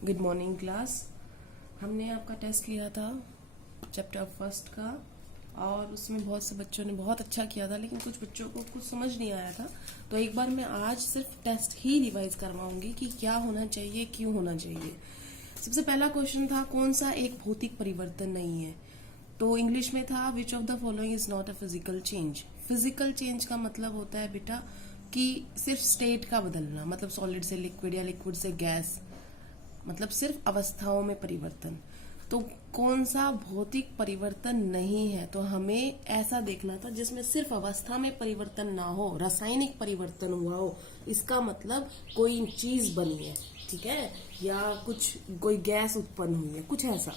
Good morning class. हमने आपका test लिया था चैप्टर फर्स्ट का और उसमें बहुत से बच्चों ने बहुत अच्छा किया था, लेकिन कुछ बच्चों को कुछ समझ नहीं आया था। तो एक बार मैं आज सिर्फ टेस्ट ही रिवाइज करवाऊंगी कि क्या होना चाहिए, क्यों होना चाहिए। सबसे पहला क्वेश्चन था कौन सा एक भौतिक परिवर्तन नहीं है। तो इंग्लिश में था which of the following is not a physical change. Physical change का मतलब होता है बेटा कि सिर्फ स्टेट का बदलना, मतलब सॉलिड से लिक्विड या लिक्विड से गैस, मतलब सिर्फ अवस्थाओं में परिवर्तन। तो कौन सा भौतिक परिवर्तन नहीं है, तो हमें ऐसा देखना था जिसमें सिर्फ अवस्था में परिवर्तन ना हो, रासायनिक परिवर्तन हुआ हो। इसका मतलब कोई चीज बनी है, ठीक है, या कुछ कोई गैस उत्पन्न हुई है, कुछ ऐसा।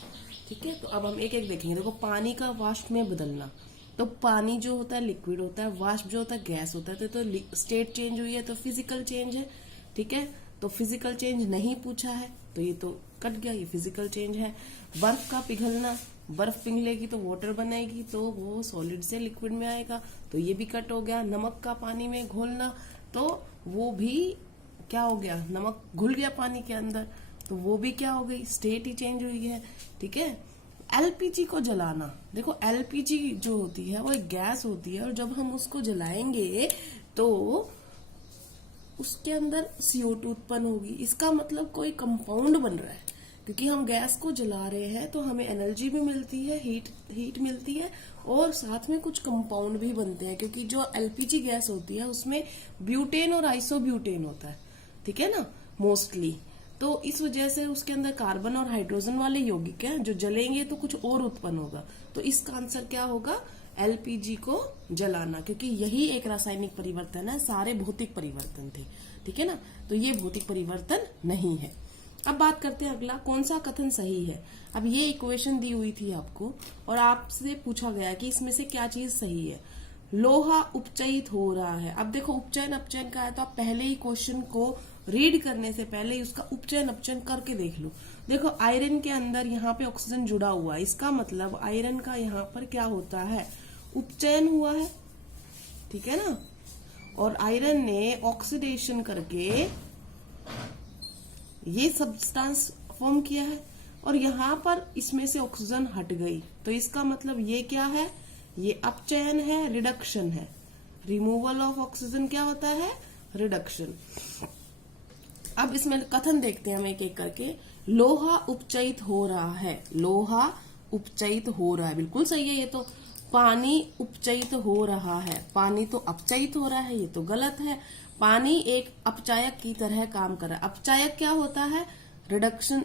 ठीक है, तो अब हम एक एक देखेंगे। देखो, पानी का वाष्प में बदलना, तो पानी जो होता है लिक्विड होता है, वाष्प जो होता है गैस होता है। तो स्टेट चेंज हुई है तो फिजिकल चेंज है। ठीक है, तो फिजिकल चेंज नहीं पूछा है तो ये तो कट गया, ये फिजिकल चेंज है। बर्फ का पिघलना, बर्फ पिघलेगी तो वाटर बनाएगी, तो वो सॉलिड से लिक्विड में आएगा, तो ये भी कट हो गया। नमक का पानी में घोलना, तो वो भी क्या हो गया, नमक घुल गया पानी के अंदर, तो वो भी क्या हो गई, स्टेट ही चेंज हुई है। ठीक है, एलपीजी को जलाना, देखो एलपीजी जो होती है वो एक गैस होती है और जब हम उसको जलाएंगे तो उसके अंदर CO2 उत्पन्न होगी। इसका मतलब कोई कंपाउंड बन रहा है, क्योंकि हम गैस को जला रहे हैं तो हमें एनर्जी भी मिलती है, हीट मिलती है, और साथ में कुछ कंपाउंड भी बनते हैं, क्योंकि जो एलपीजी गैस होती है उसमें ब्यूटेन और आइसोब्यूटेन होता है, ठीक है ना, मोस्टली। तो इस वजह से उसके अंदर कार्बन और हाइड्रोजन वाले यौगिक हैं, जो जलेंगे तो कुछ और उत्पन्न होगा। तो इसका आंसर क्या होगा, एलपीजी को जलाना, क्योंकि यही एक रासायनिक परिवर्तन है, सारे भौतिक परिवर्तन थे। ठीक है ना, तो ये भौतिक परिवर्तन नहीं है। अब बात करते हैं अगला, कौन सा कथन सही है। अब ये इक्वेशन दी हुई थी आपको और आपसे पूछा गया कि इसमें से क्या चीज सही है। लोहा उपचयित हो रहा है। अब देखो, उपचयन अपचयन का है तो आप पहले ही क्वेश्चन को रीड करने से पहले ही उसका उपचयन अपचयन करके देख लो। देखो, आयरन के अंदर यहाँ पे ऑक्सीजन जुड़ा हुआ है, इसका मतलब आयरन का यहाँ पर क्या होता है, उपचयन हुआ है, ठीक है ना। और आयरन ने ऑक्सीडेशन करके ये सब्सटेंस फॉर्म किया है और यहाँ पर इसमें से ऑक्सीजन हट गई, तो इसका मतलब ये क्या है, ये अपचयन है, रिडक्शन है। रिमूवल ऑफ ऑक्सीजन क्या होता है, रिडक्शन। अब इसमें कथन देखते हैं हम एक एक करके। लोहा उपचयित हो रहा है, लोहा उपचयित हो रहा है, बिल्कुल सही है ये तो। पानी उपचयित हो रहा है, पानी तो अपचयित हो रहा है, ये तो गलत है। पानी एक अपचायक की तरह काम कर रहा है। अपचायक क्या होता है, रिडक्शन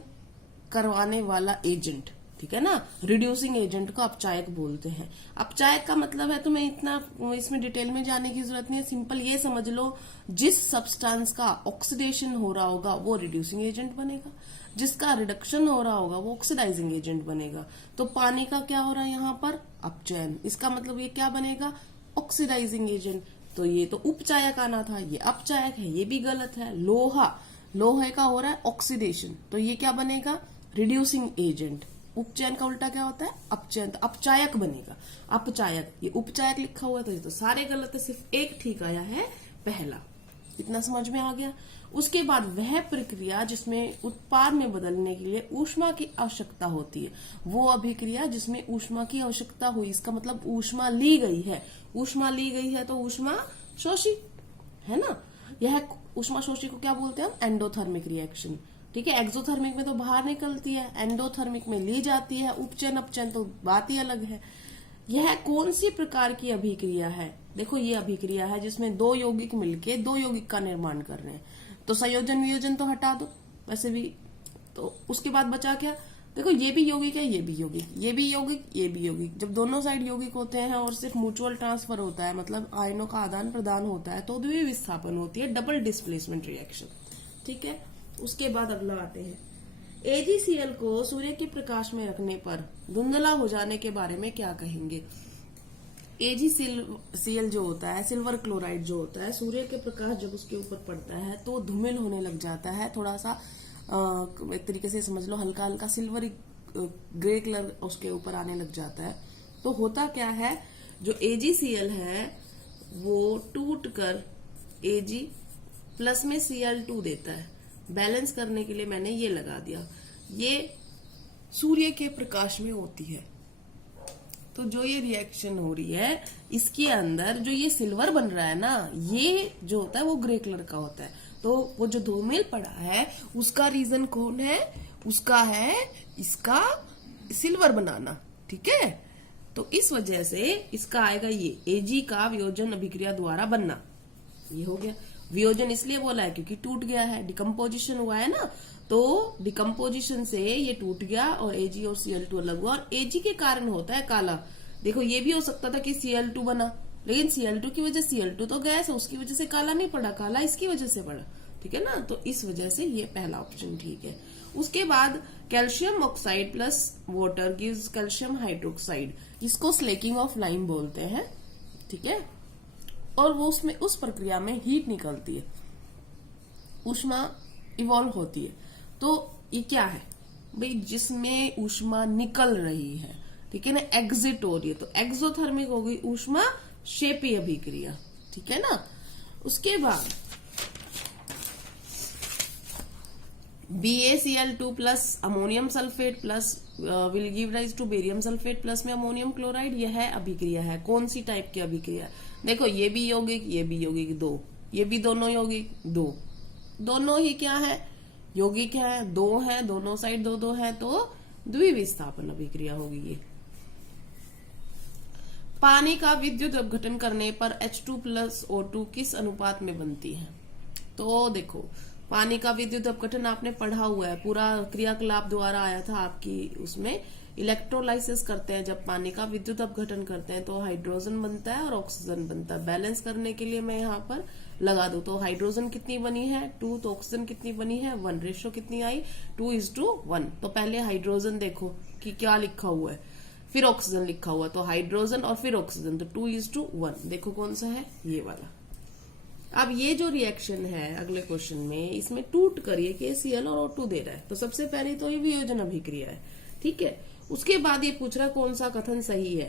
करवाने वाला एजेंट, ठीक है ना, रिड्यूसिंग एजेंट को अपचायक बोलते हैं। अपचायक का मतलब है, तुम्हें इतना इसमें डिटेल में जाने की जरूरत नहीं है, सिंपल ये समझ लो, जिस सब्सटेंस का ऑक्सीडेशन हो रहा होगा वो रिड्यूसिंग एजेंट बनेगा, जिसका रिडक्शन हो रहा होगा वो ऑक्सीडाइजिंग एजेंट बनेगा। तो पानी का क्या हो रहा है यहाँ पर, अपचयन, इसका मतलब ये क्या बनेगा, ऑक्सीडाइजिंग एजेंट। तो ये तो उपचायक आना था, ये अपचायक है, ये भी गलत है। लोहे का हो रहा है ऑक्सीडेशन, तो ये क्या बनेगा, रिड्यूसिंग एजेंट। उपचयन का उल्टा क्या होता है, अपचयन, तो अपचायक बनेगा, अपचायक। ये उपचायक लिखा हुआ है तो ये तो सारे गलत है, सिर्फ एक ठीक आया है, पहला। इतना समझ में आ गया। उसके बाद वह प्रक्रिया जिसमें उत्पाद में बदलने के लिए ऊष्मा की आवश्यकता होती है, वो अभिक्रिया जिसमें ऊष्मा की आवश्यकता हुई, इसका मतलब ऊष्मा ली गई है। ऊष्मा ली गई है तो ऊष्मा शोषी है ना। यह ऊष्मा शोषी को क्या बोलते हैं हम, एंडोथर्मिक रिएक्शन। ठीक है, एक्सोथर्मिक में तो बाहर निकलती है, एंडोथर्मिक में ली जाती है। उपचयन अपचयन तो बात ही अलग है। यह कौन सी प्रकार की अभिक्रिया है, देखो ये अभिक्रिया है जिसमें दो यौगिक मिलके दो यौगिक का निर्माण कर रहे हैं। तो संयोजन वियोजन तो हटा दो वैसे भी, तो उसके बाद बचा क्या, देखो ये भी यौगिक है, ये भी यौगिक, ये भी यौगिक, ये भी यौगिक। जब दोनों साइड यौगिक होते हैं और सिर्फ म्यूचुअल ट्रांसफर होता है, मतलब आयनों का आदान प्रदान होता है, तो द्विविस्थापन होती है, डबल डिस्प्लेसमेंट रिएक्शन। ठीक है, उसके बाद अगला आते हैं, AgCl को सूर्य के प्रकाश में रखने पर धुंधला हो जाने के बारे में क्या कहेंगे। AgCl जो होता है, सिल्वर क्लोराइड जो होता है, सूर्य के प्रकाश जब उसके ऊपर पड़ता है तो धूमिल होने लग जाता है, थोड़ा सा एक तरीके से समझ लो हल्का हल्का सिल्वरी ग्रे कलर उसके ऊपर आने लग जाता है। तो होता क्या है, जो AgCl है वो टूट कर Ag प्लस में Cl2 देता है, बैलेंस करने के लिए मैंने ये लगा दिया। ये सूर्य के प्रकाश में होती है, तो जो ये रिएक्शन हो रही है इसके अंदर जो ये सिल्वर बन रहा है ना, ये जो होता है वो ग्रे कलर का होता है। तो वो जो धूमिल पड़ा है उसका रीजन कौन है? उसका है इसका सिल्वर बनाना, ठीक है। तो इस वजह से इसका आएगा ये Ag का वियोजन अभिक्रिया द्वारा बनना। ये हो गया। वियोजन इसलिए बोला है क्योंकि टूट गया है, डिकम्पोजिशन हुआ है ना, तो डिकम्पोजिशन से ये टूट गया और Ag और Cl2 अलग हुआ। और Ag के कारण होता है काला। देखो ये भी हो सकता था कि Cl2 बना, लेकिन Cl2 की वजह, Cl2 तो गैस है, उसकी वजह से काला नहीं पड़ा, काला इसकी वजह से पड़ा, ठीक है ना। तो इस वजह से ये पहला ऑप्शन ठीक है। उसके बाद calcium oxide plus water gives calcium hydroxide, इसको स्लेकिंग ऑफ लाइम बोलते हैं, ठीक है। और वो उसमें उस प्रक्रिया में हीट निकलती है, ऊष्मा इवॉल्व होती है। तो ये क्या है भाई? जिसमें ऊष्मा निकल रही है, ठीक है ना, एग्जिट हो रही है, तो एक्सोथर्मिक हो गई ऊष्मा क्षेपी अभिक्रिया, ठीक है ना। उसके बाद BaCl2 plus ammonium sulphate plus will give rise to barium sulphate plus में अमोनियम क्लोराइड। यह है अभिक्रिया है। कौन सी टाइप की अभिक्रिया? देखो ये भी यौगिक, ये भी यौगिक, दो, ये भी दोनों यौगिक, दो, दोनों ही क्या है? यौगिक है, दो है, दोनों साइड दो दो है, तो द्विविस्थापन अभिक्रिया होगी ये। पानी का विद्युत अपघटन करने पर H2 प्लस O2 किस अनुपात में बनती है? तो देखो पानी का विद्युत अपघटन आपने पढ़ा हुआ है, पूरा क्रियाकलाप द्वारा आया था आपकी उसमें। इलेक्ट्रोलाइसिस करते हैं, जब पानी का विद्युत अपघटन करते हैं तो हाइड्रोजन बनता है और ऑक्सीजन बनता है। बैलेंस करने के लिए मैं यहाँ पर लगा दूं तो हाइड्रोजन कितनी बनी है 2, तो ऑक्सीजन कितनी बनी है 1, रेशो कितनी आई 2:1। तो पहले हाइड्रोजन देखो कि क्या लिखा हुआ है, फिर ऑक्सीजन लिखा हुआ है, तो हाइड्रोजन और फिर ऑक्सीजन, तो 2:1। देखो कौन सा है, ये वाला। अब ये जो रिएक्शन है अगले क्वेश्चन में, इसमें टूट कर ये KCl और O2 दे रहा है, तो सबसे पहले तो ये वियोजन अभिक्रिया है, ठीक है। उसके बाद ये पूछ रहा है कौन सा कथन सही है।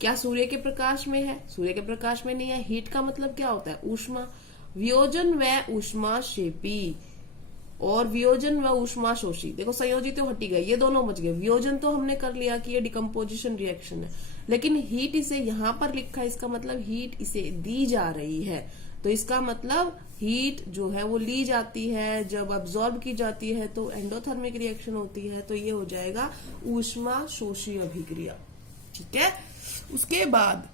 क्या सूर्य के प्रकाश में है? सूर्य के प्रकाश में नहीं है। हीट का मतलब क्या होता है? ऊष्मा। वियोजन व ऊष्मा शेपी और वियोजन व ऊष्मा शोषी। देखो संयोजी तो हटी गई, ये दोनों बच गए। वियोजन तो हमने कर लिया कि ये डिकम्पोजिशन रिएक्शन है, लेकिन हीट इसे यहां पर लिखा है, इसका मतलब हीट इसे दी जा रही है, तो इसका मतलब हीट जो है वो ली जाती है, जब अब्सॉर्ब की जाती है तो एंडोथर्मिक रिएक्शन होती है, तो ये हो जाएगा ऊष्मा शोषी अभिक्रिया, ठीक है। उसके बाद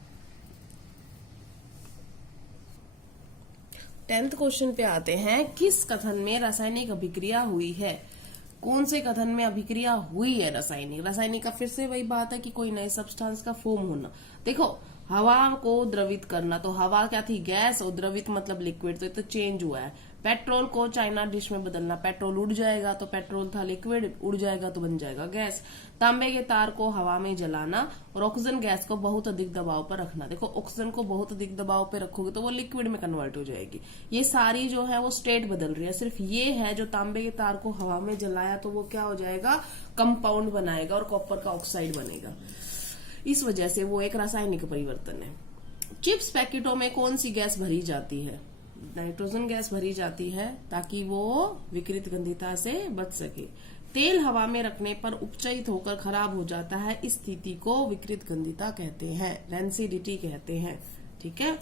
10th क्वेश्चन पे आते हैं, किस कथन में रासायनिक अभिक्रिया हुई है? कौन से कथन में अभिक्रिया हुई है रासायनिक? रासायनिक का फिर से वही बात है कि कोई नए सब्सटेंस का फॉर्म होना। देखो हवा को द्रवित करना, तो हवा क्या थी? गैस, और द्रवित मतलब लिक्विड, तो ये तो चेंज हुआ है। पेट्रोल को चाइना डिश में बदलना, पेट्रोल उड़ जाएगा तो पेट्रोल था लिक्विड, उड़ जाएगा तो बन जाएगा गैस। तांबे के तार को हवा में जलाना और ऑक्सीजन गैस को बहुत अधिक दबाव पर रखना। देखो ऑक्सीजन को बहुत अधिक दबाव पर रखोगे तो वो लिक्विड में कन्वर्ट हो जाएगी। ये सारी जो है वो स्टेट बदल रही है। सिर्फ ये है जो तांबे के तार को हवा में जलाया तो वो क्या हो जाएगा? कंपाउंड बनाएगा और कॉपर का ऑक्साइड बनेगा। इस वजह से वो एक रासायनिक परिवर्तन है। चिप्स पैकेटों में कौन सी गैस भरी जाती है? नाइट्रोजन गैस भरी जाती है ताकि वो विकृत गंधिता से बच सके। तेल हवा में रखने पर उपचयित होकर खराब हो जाता है, इस स्थिति को विकृत गंधिता कहते हैं, रेंसिडिटी कहते हैं, ठीक है।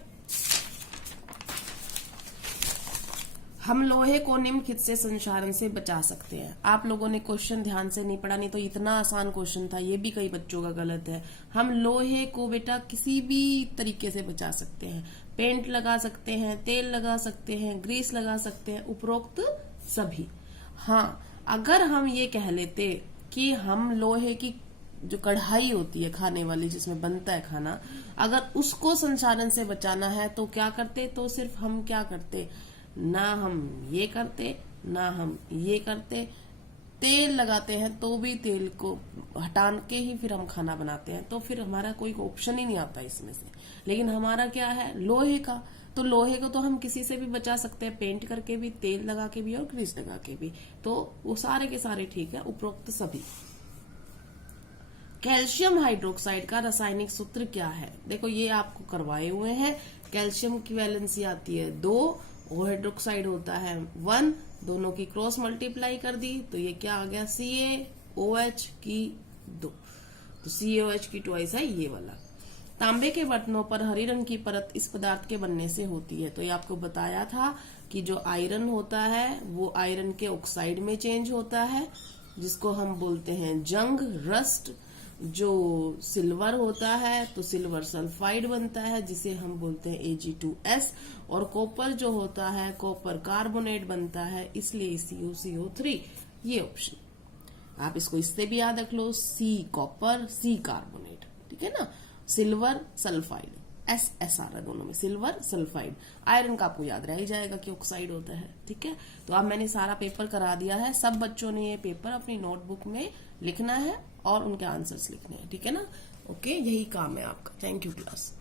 हम लोहे को निम्नलिखित से संक्षारण से बचा सकते हैं। आप लोगों ने क्वेश्चन ध्यान से नहीं पढ़ा, नहीं तो इतना आसान क्वेश्चन था, ये भी कई बच्चों का गलत है। हम लोहे को बेटा किसी भी तरीके से बचा सकते हैं। पेंट लगा सकते हैं, तेल लगा सकते हैं, ग्रीस लगा सकते हैं, उपरोक्त सभी। हाँ, अगर हम ये कह लेते कि हम लोहे की जो कढ़ाई होती है खाने वाली, जिसमें बनता है खाना, अगर उसको संक्षारण से बचाना है तो क्या करते? तो सिर्फ हम क्या करते? ना हम ये करते ना हम ये करते। तेल लगाते हैं तो भी तेल को हटा के ही फिर हम खाना बनाते हैं, तो फिर हमारा कोई ऑप्शन ही नहीं आता इसमें से। लेकिन हमारा क्या है? लोहे का। तो लोहे को तो हम किसी से भी बचा सकते हैं, पेंट करके भी, तेल लगा के भी और ग्रीस लगा के भी, तो वो सारे के सारे ठीक है, उपरोक्त सभी। कैल्शियम हाइड्रोक्साइड का रासायनिक सूत्र क्या है? देखो ये आपको करवाए हुए हैं। कैल्शियम की वैलेंसी आती है 2 ओ हाइड्रोक्साइड होता है 1, दोनों की क्रॉस मल्टीप्लाई कर दी तो ये क्या आ गया CaOH की 2, तो CaOH की ट्वाइस है ये वाला। तांबे के बर्तनों पर हरी रंग की परत इस पदार्थ के बनने से होती है। तो ये आपको बताया था कि जो आयरन होता है वो आयरन के ऑक्साइड में चेंज होता है जिसको हम बोलते हैं जंग, रस्ट। जो सिल्वर होता है तो सिल्वर सल्फाइड बनता है जिसे हम बोलते हैं Ag2S। और कॉपर जो होता है कॉपर कार्बोनेट बनता है, इसलिए CuCO3 ये ऑप्शन। आप इसको इससे भी याद रख लो, C कॉपर, C कार्बोनेट, ठीक है ना। सिल्वर सल्फाइड, SSR है दोनों में, सिल्वर सल्फाइड। आयरन का आपको याद रह ही जाएगा कि ऑक्साइड होता है, ठीक है। तो अब मैंने सारा पेपर करा दिया है, सब बच्चों ने ये पेपर अपनी नोटबुक में लिखना है और उनके आंसर्स लिखने हैं, ठीक है ना। ओके, यही काम है आपका। Thank you class.